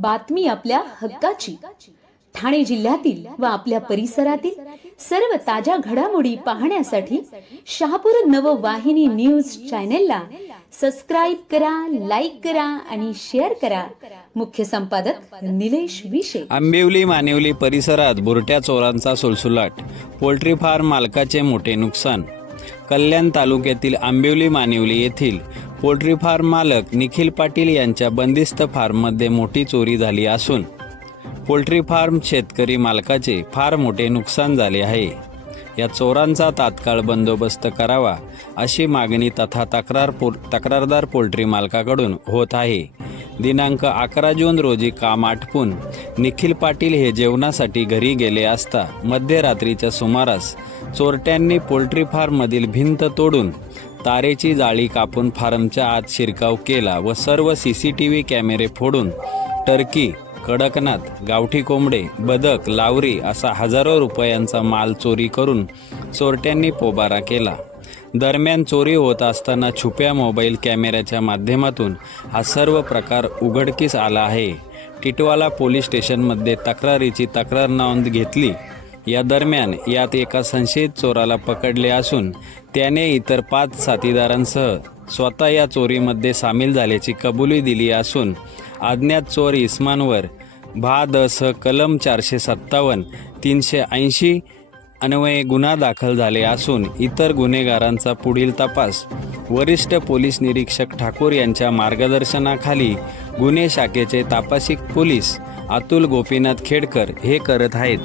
बातमी आपल्या हक्काची. ठाणे जिल्ह्यातील व आपल्या परिसरातील सर्व ताज्या घडामोडी पाहण्यासाठी शहापूर नववाहिनी न्यूज चॅनेलला सबस्क्राईब करा लाईक करा आणि शेअर करा. मुख्य संपादक निलेश विशे. आंबिवली मानिवली परिसरात बुरट्या चोरांचा सुलसुलाट पोल्ट्री फार्म मालकाचे मोठे नुकसान. कल्याण तालुक्यातील आंबिवली मानिवली येथील पोल्ट्री फार्म मालक निखिल पाटील यांच्या बंदिस्त फार्ममध्ये मोठी चोरी झाली असून पोल्ट्री फार्म शेतकरी मालकाचे फार मोठे नुकसान झाले आहे. या चोरांचा तात्काळ बंदोबस्त करावा अशी मागणी तथा तक्रार पो तक्रारदार पोल्ट्री मालकाकडून होत आहे. दिनांक अकरा जून रोजी काम आटपून निखिल पाटील हे जेवणासाठी घरी गेले असता मध्यरात्रीच्या सुमारास चोरट्यांनी पोल्ट्री फार्ममधील भिंत तोडून तारेची जाळी कापून फार्मच्या आत शिरकाव केला व सर्व सी सी टी व्ही कॅमेरे फोडून टर्की कडकनाथ गावठी कोंबडे बदक लावरी असा हजारो रुपयांचा माल चोरी करून चोरट्यांनी पोबारा केला. दरम्यान चोरी होत असताना छुप्या मोबाईल कॅमेऱ्याच्या माध्यमातून हा सर्व प्रकार उघडकीस आला आहे. टिटवाला पोलीस स्टेशनमध्ये तक्रारीची तक्रार नोंद घेतली. या दरम्यान यात एका संशयित चोराला पकडले असून त्याने इतर पाच साथीदारांसह स्वतः या चोरीमध्ये सामील झाल्याची कबुली दिली असून अज्ञात चोर इस्मानवर भा द स कलम चारशे सत्तावन्न तीनशे ऐंशी अन्वये गुन्हा दाखल झाले असून इतर गुन्हेगारांचा पुढील तपास वरिष्ठ पोलीस निरीक्षक ठाकूर यांच्या मार्गदर्शनाखाली गुन्हे शाखेचे तापासिक पोलीस अतुल गोपीनाथ खेडकर हे करत आहेत.